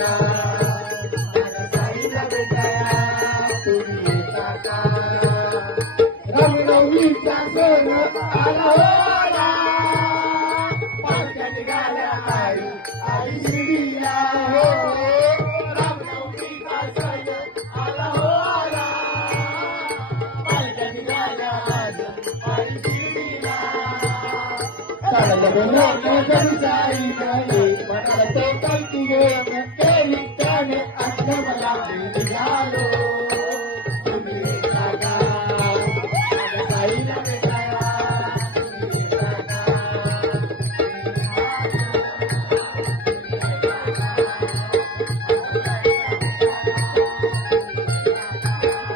का साईला भेटाया तुम्ही येता का रामनवमीचा सण आला होला पालख्या निघाल्या आई आई शिर्डीला हो रामनवमीचा सण आला होला पालख्या निघाल्या आई शिर्डीला साई मनाला तो कल्टी गे केली त्याने अन्न मला